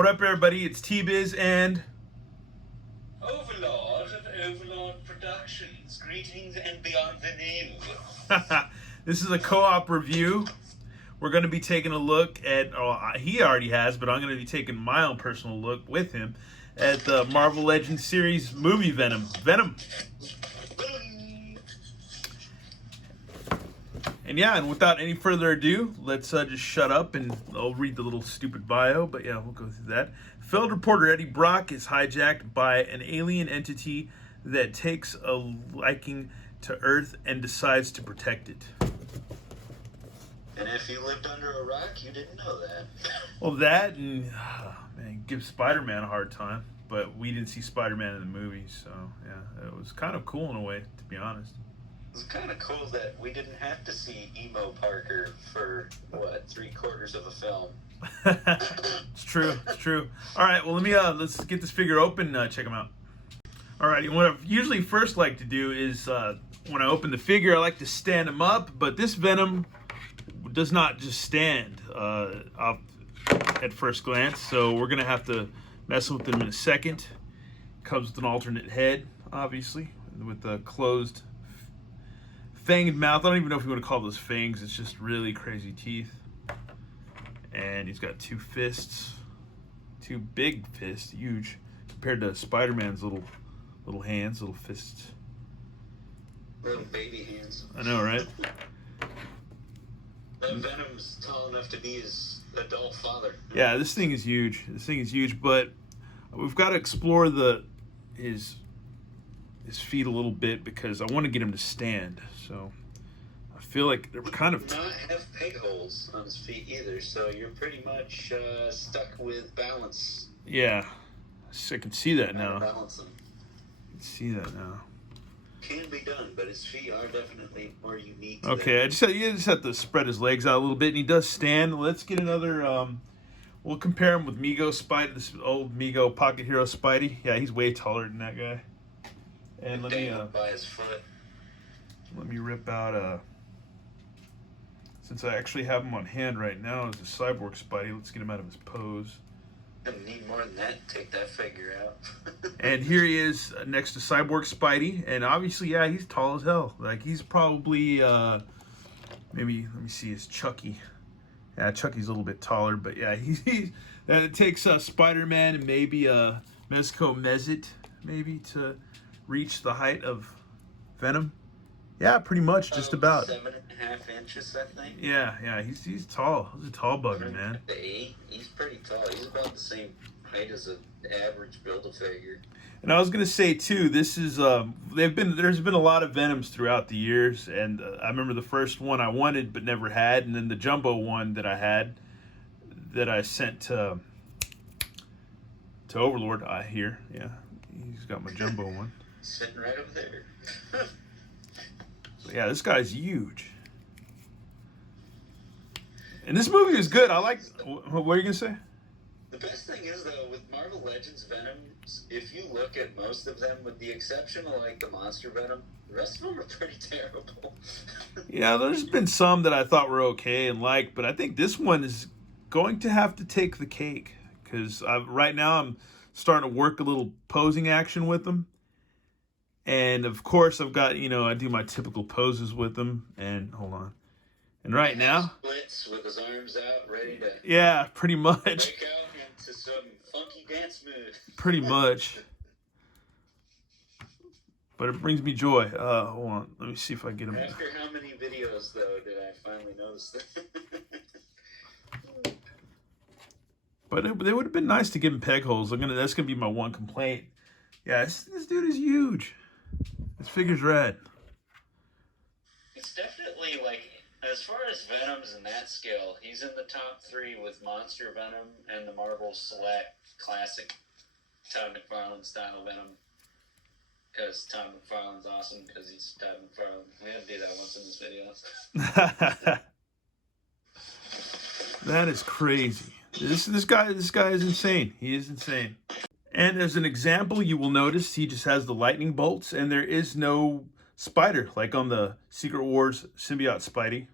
What up, everybody? It's T-Biz and Overlord of Overlord Productions. Greetings and beyond the new. this is a co-op review. We're going to be taking a look at, he already has, but I'm going to be taking my own personal look with him at the Marvel Legends series movie Venom. And without any further ado, let's just shut up and I'll read the little stupid bio, but yeah, we'll go through that. Failed reporter Eddie Brock is hijacked by an alien entity that takes a liking to Earth and decides to protect it. And if you lived under a rock, you didn't know that. Well, that and, man, give Spider-Man a hard time, but we didn't see Spider-Man in the movie, so yeah, it was kind of cool in a way, to be honest. It's kind of cool that we didn't have to see Emo Parker for, what, 3/4 of a film. It's true. All right, well, let's get this figure open, check them out. All right, what I usually first like to do is, when I open the figure, I like to stand him up, but this Venom does not just stand up at first glance, so we're going to have to mess with him in a second. Comes with an alternate head, obviously, with a closed fanged mouth. I don't even know if you want to call those fangs. It's just really crazy teeth. And he's got two fists. Two big fists, huge, compared to Spider-Man's little hands, little fists. Little baby hands. I know, right? That Venom's tall enough to be his adult father. Yeah, this thing is huge. But we've got to explore his feet a little bit because I want to get him to stand. So I feel like they're kind of not have peg holes on his feet either, so you're pretty much stuck with balance. Yeah, I can see that now. Balance them. I can see that now. Can be done, but his feet are definitely more unique. Okay, you just have to spread his legs out a little bit, and he does stand. Let's get another. We'll compare him with Mego Spidey, this old Mego Pocket Hero Spidey. Yeah, he's way taller than that guy. And let me by his foot. Let me rip out since I actually have him on hand right now as a cyborg Spidey. Let's get him out of his pose. I need more than that to take that figure out. And here he is next to Cyborg Spidey, and obviously, yeah, he's tall as hell. Like, he's probably maybe, let me see, is Chucky. Yeah, Chucky's a little bit taller, but yeah, it takes Spider-Man and maybe Mezco Mezit maybe to reach the height of Venom. Yeah, pretty much, just about 7.5 inches, I think. Yeah, he's tall. He's a tall bugger, man. He's pretty tall. He's about the same height as an average Build-A-Figure. And I was gonna say too, this is there's been a lot of Venoms throughout the years, and I remember the first one I wanted but never had, and then the jumbo one that I had that I sent to Overlord. Here, yeah, he's got my jumbo one. Sitting right over there. So yeah, this guy's huge. And this movie is good. I like. What are you gonna say? The best thing is, though, with Marvel Legends Venoms, if you look at most of them, with the exception of like the Monster Venom, the rest of them are pretty terrible. Yeah, there's been some that I thought were okay and liked, but I think this one is going to have to take the cake because right now I'm starting to work a little posing action with them. And of course, I've got, I do my typical poses with them. And hold on. And right now, splits with his arms out, ready to. Yeah, pretty much. Break out into some funky dance move. Pretty much. But it brings me joy. Hold on. Let me see if I get him. After how many videos, though, did I finally notice that? But it would have been nice to give him peg holes. That's gonna be my one complaint. Yeah, this dude is huge. This figure's rad. It's definitely like, as far as Venoms in that scale, he's in the top 3 with Monster Venom and the Marvel Select Classic Todd McFarlane style Venom. Because Todd McFarlane's awesome, because he's Todd McFarlane. We had to do that once in this video. That is crazy. This guy is insane. He is insane. And as an example, you will notice he just has the lightning bolts, and there is no spider like on the Secret Wars symbiote Spidey.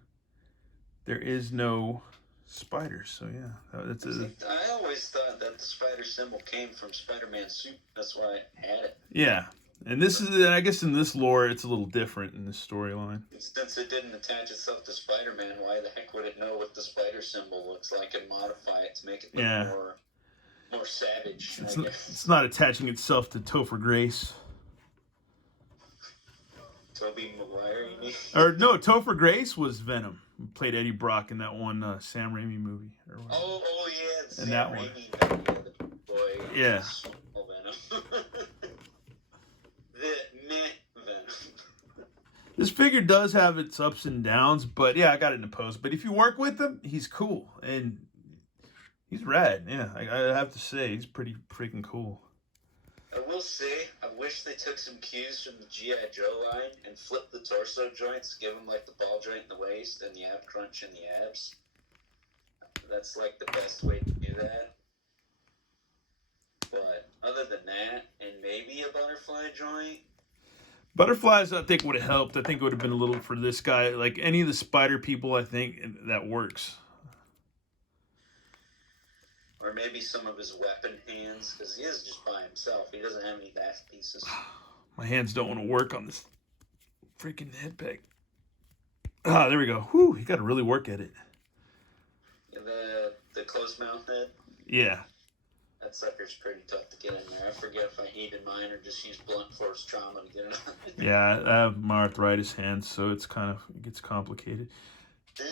There is no spiders. So yeah, that's I always thought that the spider symbol came from Spider-Man's suit. That's why I had it. yeah. And this is, I guess, in this lore, it's a little different in this storyline. Since it didn't attach itself to Spider-Man, why the heck would it know what the spider symbol looks like and modify it to make it look more savage? It's not attaching itself to Topher Grace. Tobey Maguire, you mean? Or no, Topher Grace was Venom. He played Eddie Brock in that one Sam Raimi movie. Oh yeah, and that one. Boy, yeah. Venom. The Venom. This figure does have its ups and downs, but yeah, I got it in the post. But if you work with him, he's cool and he's rad. Yeah, I have to say, he's pretty freaking cool. I will say, I wish they took some cues from the G.I. Joe line and flipped the torso joints, give them like the ball joint in the waist and the ab crunch in the abs. That's like the best way to do that. But other than that, and maybe a butterfly joint. Butterflies, I think, would have helped. I think it would have been a little for this guy. Like any of the spider people, I think that works. Or maybe some of his weapon hands, because he is just by himself. He doesn't have any back pieces. My hands don't want to work on this freaking head peg. Ah, there we go. Whew, you got to really work at it. The closed mouth head? Yeah. That sucker's pretty tough to get in there. I forget if I heated mine or just used blunt force trauma to get it on. Yeah, I have my arthritis hands, so it gets complicated.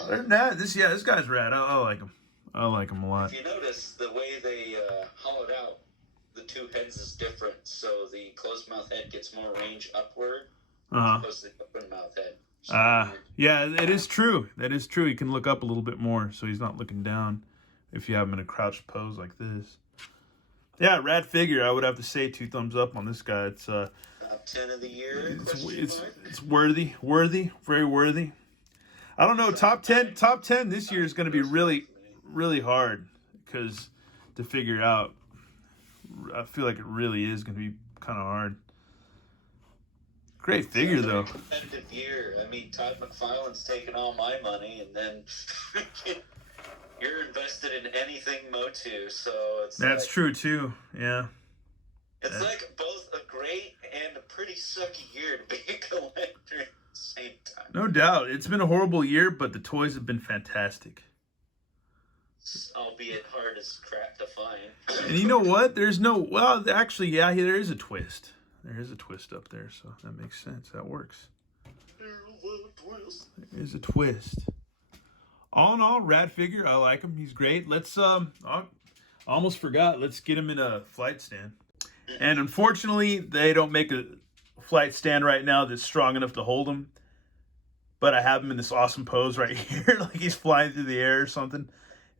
Other than that, this guy's rad. I like him. I like him a lot. If you notice, the way they hollowed out the two heads is different. So the closed mouth head gets more range upward as opposed to the open mouth head. Yeah, it is true. That is true. He can look up a little bit more, so he's not looking down if you have him in a crouched pose like this. Yeah, rad figure. I would have to say 2 thumbs up on this guy. It's top 10 of the year. It's worthy, very worthy. I don't know. Top 10 this year is going to be really hard because to figure out. I feel like it really is going to be kind of hard. Great figure though. Competitive year. I mean, Todd McFarlane's taking all my money, and then you're invested in anything Motu, so it's that's true too. Yeah. It's like both a great and a pretty sucky year to be a collector at the same time. No doubt. It's been a horrible year, but the toys have been fantastic. Albeit hard as crap to find. And you know what? Actually, yeah, there is a twist. There is a twist up there, so that makes sense. That works. There is a twist. All in all, rad figure. I like him. He's great. Let's I almost forgot. Let's get him in a flight stand. And unfortunately, they don't make a flight stand right now that's strong enough to hold him. But I have him in this awesome pose right here, like he's flying through the air or something.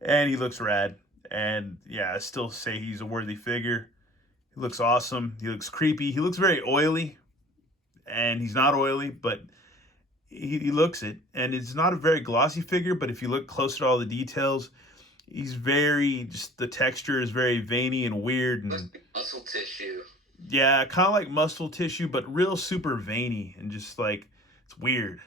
And he looks rad. And yeah, I still say he's a worthy figure. He looks awesome. He looks creepy. He looks very oily. And he's not oily, but he looks it. And it's not a very glossy figure, but if you look closer to all the details, he's just the texture is very veiny and weird. And muscle tissue. Yeah, kind of like muscle tissue, but real super veiny and just like, it's weird.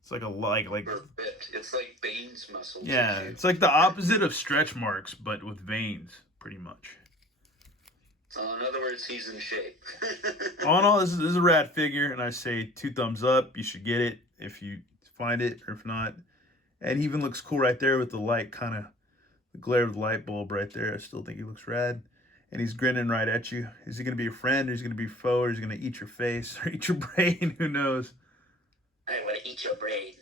It's like it's like Bane's muscle. Yeah, tissue. It's like the opposite of stretch marks, but with veins, pretty much. So in other words, he's in shape. All in all, this is a rad figure, and I say 2 thumbs up. You should get it if you find it, or if not. And he even looks cool right there with the light, the glare of the light bulb right there. I still think he looks rad. And he's grinning right at you. Is he going to be a friend, or is he going to be a foe, or is he going to eat your face, or eat your brain? Who knows? I want to eat your brain.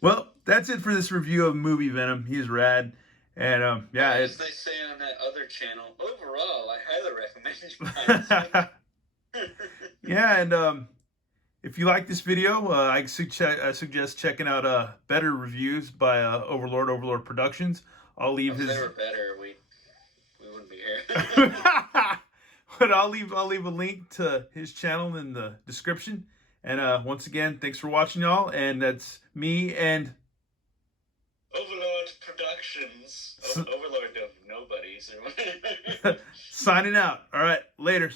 Well, that's it for this review of movie Venom. He's rad. And, yeah. As they say on that other channel, overall, I highly recommend you. Yeah, and if you like this video, I suggest checking out better reviews by Overlord Productions. I'll leave his... If they were better, we wouldn't be here. But I'll leave a link to his channel in the description. And once again, thanks for watching, y'all. And that's me and Overlord Productions. Overlord of Nobodies. Signing out. All right, laters.